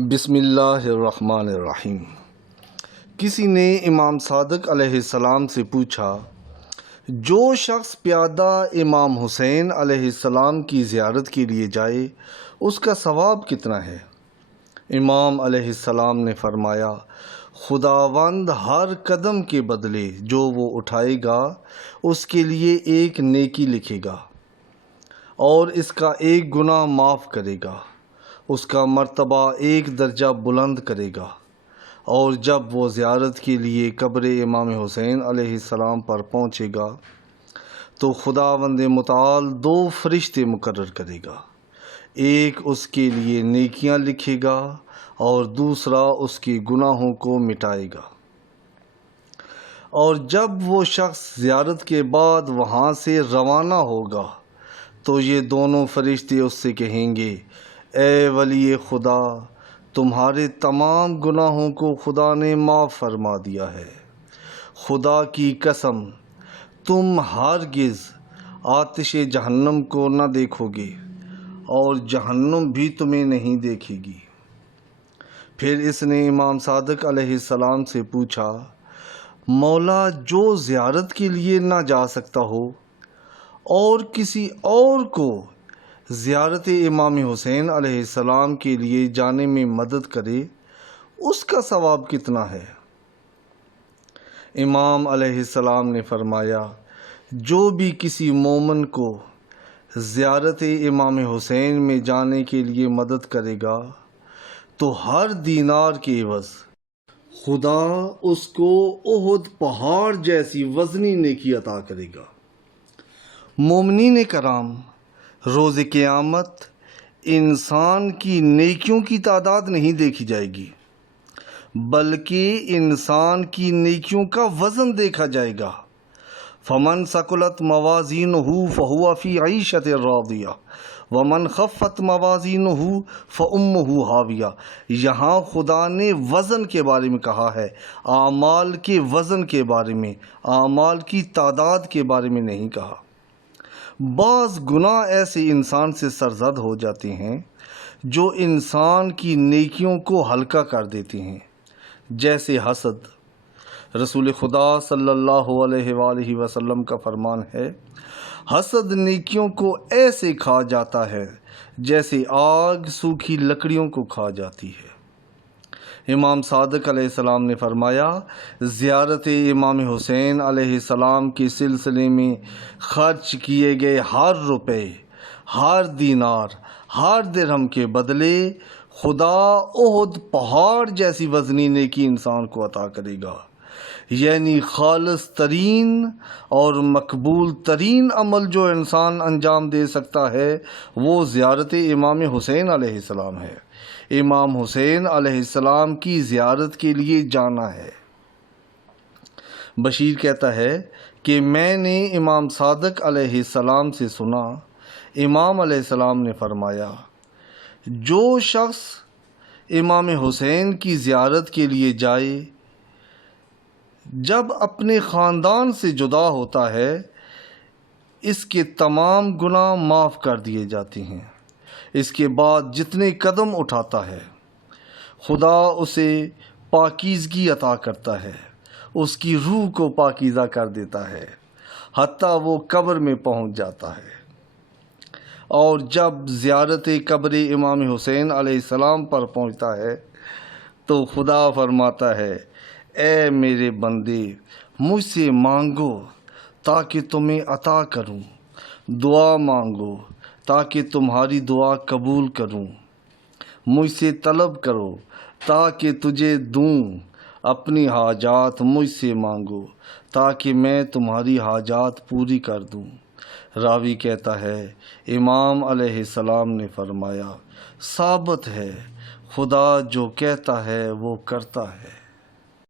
بسم اللہ الرحمن الرحیم۔ کسی نے امام صادق علیہ السلام سے پوچھا، جو شخص پیادہ امام حسین علیہ السلام کی زیارت کے لیے جائے اس کا ثواب کتنا ہے؟ امام علیہ السلام نے فرمایا، خداوند ہر قدم کے بدلے جو وہ اٹھائے گا اس کے لیے ایک نیکی لکھے گا اور اس کا ایک گناہ معاف کرے گا، اس کا مرتبہ ایک درجہ بلند کرے گا، اور جب وہ زیارت کے لیے قبر امام حسین علیہ السلام پر پہنچے گا تو خداوند متعال 2 فرشتے مقرر کرے گا، ایک اس کے لیے نیکیاں لکھے گا اور دوسرا اس کے گناہوں کو مٹائے گا۔ اور جب وہ شخص زیارت کے بعد وہاں سے روانہ ہوگا تو یہ دونوں فرشتے اس سے کہیں گے، اے ولی خدا، تمہارے تمام گناہوں کو خدا نے معاف فرما دیا ہے۔ خدا کی قسم، تم ہرگز آتش جہنم کو نہ دیکھو گے اور جہنم بھی تمہیں نہیں دیکھے گی۔ پھر اس نے امام صادق علیہ السلام سے پوچھا، مولا، جو زیارت کے لیے نہ جا سکتا ہو اور کسی اور کو زیارت امام حسین علیہ السلام کے لیے جانے میں مدد کرے، اس کا ثواب کتنا ہے؟ امام علیہ السلام نے فرمایا، جو بھی کسی مومن کو زیارت امام حسین میں جانے کے لیے مدد کرے گا تو ہر دینار کے عوض خدا اس کو احد پہاڑ جیسی وزنی نیکی عطا کرے گا۔ مومنین کرام، روز قیامت انسان کی نیکیوں کی تعداد نہیں دیکھی جائے گی بلکہ انسان کی نیکیوں کا وزن دیکھا جائے گا۔ فمن ثقلت موازینہ فہو فی عیشۃ راضیہ ومن خفت موازینہ فامہ ہاویہ۔ یہاں خدا نے وزن کے بارے میں کہا ہے، اعمال کے وزن کے بارے میں، اعمال کی تعداد کے بارے میں نہیں کہا۔ بعض گناہ ایسے انسان سے سرزد ہو جاتے ہیں جو انسان کی نیکیوں کو ہلکا کر دیتے ہیں، جیسے حسد۔ رسول خدا صلی اللہ علیہ وآلہ وسلم کا فرمان ہے، حسد نیکیوں کو ایسے کھا جاتا ہے جیسے آگ سوکھی لکڑیوں کو کھا جاتی ہے۔ امام صادق علیہ السلام نے فرمایا، زیارت امام حسین علیہ السلام کے سلسلے میں خرچ کیے گئے ہر روپے، ہر دینار، ہر درہم کے بدلے خدا احد پہاڑ جیسی وزنی نیکی انسان کو عطا کرے گا۔ یعنی خالص ترین اور مقبول ترین عمل جو انسان انجام دے سکتا ہے وہ زیارت امام حسین علیہ السلام ہے۔ امام حسین علیہ السلام کی زیارت کے لیے جانا ہے۔ بشیر کہتا ہے کہ میں نے امام صادق علیہ السلام سے سنا، امام علیہ السلام نے فرمایا، جو شخص امام حسین کی زیارت کے لیے جائے جب اپنے خاندان سے جدا ہوتا ہے اس کے تمام گناہ معاف کر دیے جاتے ہیں۔ اس کے بعد جتنے قدم اٹھاتا ہے خدا اسے پاکیزگی عطا کرتا ہے، اس کی روح کو پاکیزہ کر دیتا ہے حتیٰ وہ قبر میں پہنچ جاتا ہے۔ اور جب زیارت قبر امام حسین علیہ السلام پر پہنچتا ہے تو خدا فرماتا ہے، اے میرے بندے، مجھ سے مانگو تاکہ تمہیں عطا کروں، دعا مانگو تاکہ تمہاری دعا قبول کروں، مجھ سے طلب کرو تاکہ تجھے دوں، اپنی حاجات مجھ سے مانگو تاکہ میں تمہاری حاجات پوری کر دوں۔ راوی کہتا ہے، امام علیہ السلام نے فرمایا، ثابت ہے، خدا جو کہتا ہے وہ کرتا ہے۔